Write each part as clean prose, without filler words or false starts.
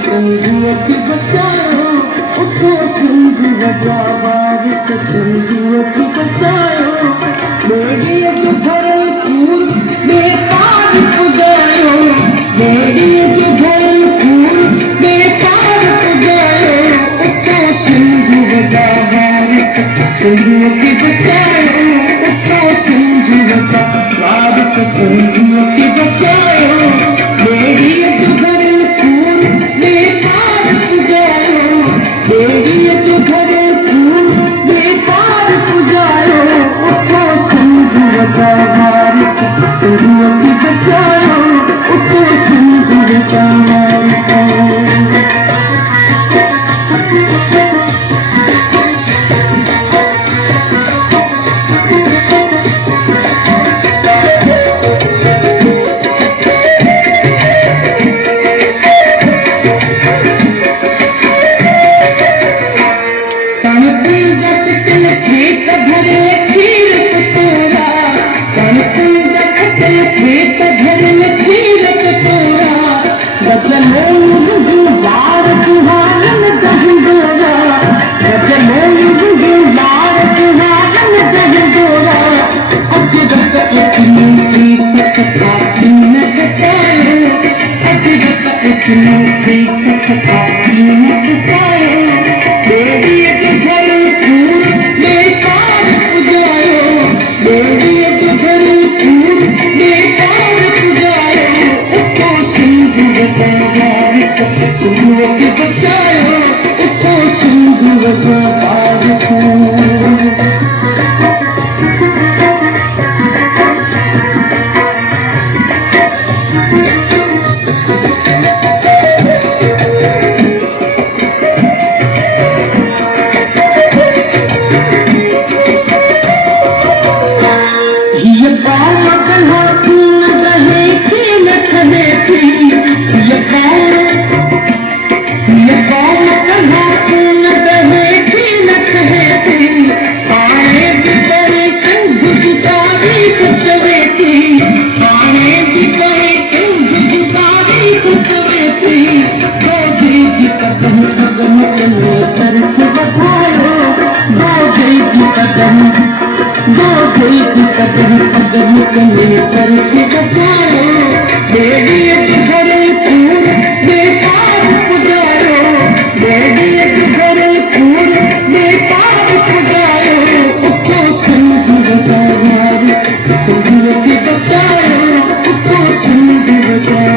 सिंधुओं की बचाओ, उठो सिंधु बजाओ, बारिश सिंधुओं की बचाओ, बेड़िए जो भरल फूल बेकार पुजायो, बेड़िए जो भरल फूल बेकार पुजायो, उठो सिंधु बजाओ, बारिश सिंधुओं की बचाओ, उठो सिंधु बजाओ, बारिश सिंधुओं की बचाओ, बेड़िए जो भरल फूल बेकार पुजायो, बेड़िए जो भरल फूल बेकार पुजायो, उठो सिंधु बजाओ, बारिश सिंधुओं की बचाओ, उठो सिंधु बजाओ, खेत भरे खीर कटोरा, खेत भरे खीर कटोरा, गजलों गुबार दुहान दहडोरा, गजलों गुबार दुहान दहडोरा, अजरक एक मीठी कथा न कटाए, अजरक एक मीठी कथा न कटाए, बेड़िए जो भरल फूल बेकार पुजायो, बेड़िए जो भरल फूल बेकार पुजायो, उठो सिंधु बजाओ, बारिश सिंधुओं की बचाओ, उठो सिंधु बजाओ, बारिश ये पाँव मगन हाथ न रहे कि न खले थी, ये पाँव मगन हाथ न रहे कि न खले थी, आने भी बड़े सिंधु जुटारी कुचवे थी, आने भी बड़े सिंधु जुटारी कुचवे थी, गोदी की कदम कदम चले तरस बधायो, गोदी की कदम कदम चले तरस बधायो, बेड़िए जो भरल फूल बेकार पुजायो, बेड़िए जो भरल फूल बेकार पुजायो, उठो सिंधु बजाओ, बारिश सिंधुओं की बचाओ, उठो सिंधु बजाओ,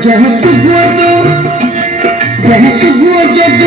जह सुबह जब